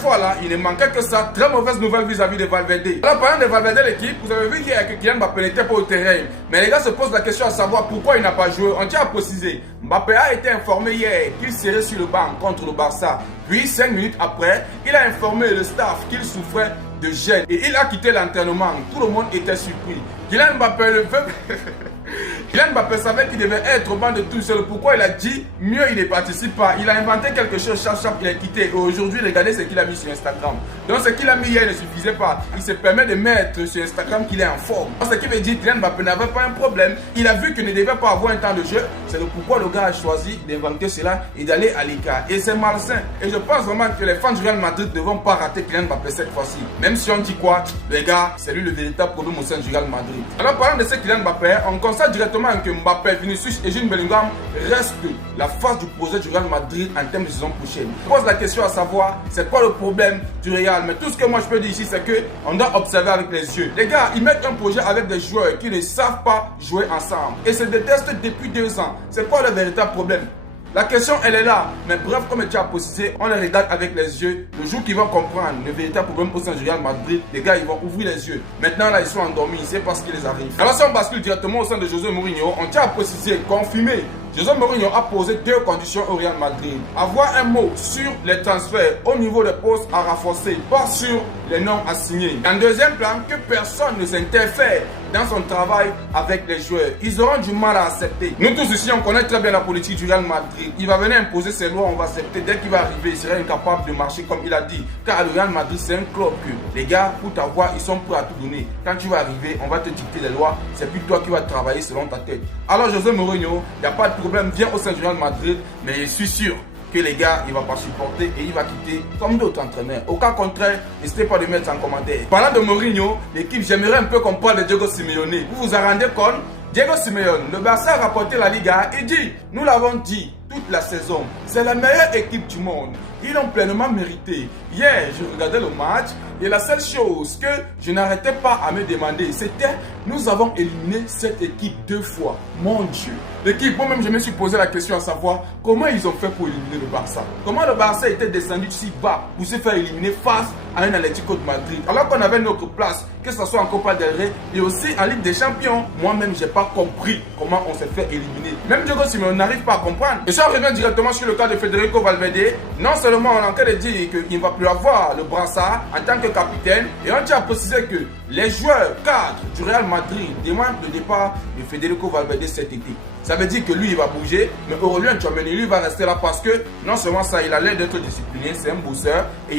fois là, il ne manquait que ça. Très mauvaise nouvelle vis-à-vis de Valverde. Alors parlant de Valverde, l'équipe, vous avez vu hier que Kylian Mbappé n'était pas au terrain. Mais les gars se posent la question à savoir pourquoi il n'a pas joué. On tient à préciser. Mbappé a été informé hier qu'il serait sur le banc contre le Barça. Puis 5 minutes après, il a informé le staff qu'il souffrait de gêne. Et il a quitté l'entraînement. Tout le monde était surpris. Kylian Mbappé le veut. Kylian Mbappé savait qu'il devait être au banc de tout seul. Pourquoi il a dit mieux il ne participe pas? Il a inventé quelque chose, chap, il a quitté. Et aujourd'hui, regardez ce qu'il a mis sur Instagram. Donc ce qu'il a mis hier ne suffisait pas. Il se permet de mettre sur Instagram qu'il est en forme. Donc, ce qui veut dire que Kylian Mbappé n'avait pas un problème. Il a vu qu'il ne devait pas avoir un temps de jeu. C'est pourquoi le gars a choisi d'inventer cela et d'aller à l'écart. Et c'est malsain. Et je pense vraiment que les fans du Real Madrid ne vont pas rater Kylian Mbappé cette fois-ci. Même si on dit quoi, les gars, c'est lui le véritable problème au sein du Real Madrid. Alors parlant de ce Kylian Mbappé, on constate directement que Mbappé, Vinicius et Jude Bellingham restent la face du projet du Real Madrid en termes de saison prochaine. Je pose la question à savoir, c'est quoi le problème du Real? Mais tout ce que moi je peux dire ici, c'est qu'on doit observer avec les yeux. Les gars, ils mettent un projet avec des joueurs qui ne savent pas jouer ensemble et se détestent depuis 2 ans. C'est quoi le véritable problème? La question, elle est là. Mais bref, comme tu as précisé, on les regarde avec les yeux. Le jour qu'ils vont comprendre le véritable problème au sein du Real Madrid, les gars, ils vont ouvrir les yeux. Maintenant, là, ils sont endormis. C'est parce qu'ils arrivent. Alors, si on bascule directement au sein de José Mourinho, on tient à préciser, confirmer. José Mourinho a posé 2 conditions au Real Madrid. Avoir un mot sur les transferts au niveau des postes à renforcer, pas sur les noms à signer. En deuxième plan, que personne ne s'interfère dans son travail avec les joueurs. Ils auront du mal à accepter. Nous tous ici, on connaît très bien la politique du Real Madrid. Il va venir imposer ses lois, on va accepter. Dès qu'il va arriver, il sera incapable de marcher comme il a dit. Car le Real Madrid, c'est un club que les gars, pour t'avoir, ils sont prêts à tout donner. Quand tu vas arriver, on va te dicter les lois. C'est plus toi qui vas travailler selon ta tête. Alors José Mourinho, il n'y a pas de problème, vient au sein du Real Madrid, mais je suis sûr que les gars, il ne va pas supporter et il va quitter comme d'autres entraîneurs. Au cas contraire, n'hésitez pas à le mettre en commentaire. Parlant de Mourinho, l'équipe, j'aimerais un peu qu'on parle de Diego Simeone. Vous vous en rendez compte? Diego Simeone, le Barça a rapporté la Liga, il dit, nous l'avons dit toute la saison, c'est la meilleure équipe du monde. Ils l'ont pleinement mérité. Hier, je regardais le match et la seule chose que je n'arrêtais pas à me demander, c'était nous avons éliminé cette équipe 2 fois. Mon Dieu. L'équipe, moi-même, je me suis posé la question à savoir comment ils ont fait pour éliminer le Barça. Comment le Barça était descendu si bas pour se faire éliminer face à un Atlético de Madrid. Alors qu'on avait notre place, que ce soit en Copa del Rey et aussi en Ligue des Champions. Moi-même, je n'ai pas compris comment on s'est fait éliminer. Même Diego Simeone n'arrive pas à comprendre. Et ça revient directement sur le cas de Federico Valverde. Non seulement on est en train de dire qu'il ne va plus avoir le brassard en tant que capitaine, et on tient à préciser que les joueurs cadres du Real Madrid demandent le départ de Federico Valverde cet été. Ça veut dire que lui, il va bouger, mais Aurélien Tchouaméni, lui, va rester là parce que non seulement ça, il a l'air d'être discipliné, c'est un bosseur et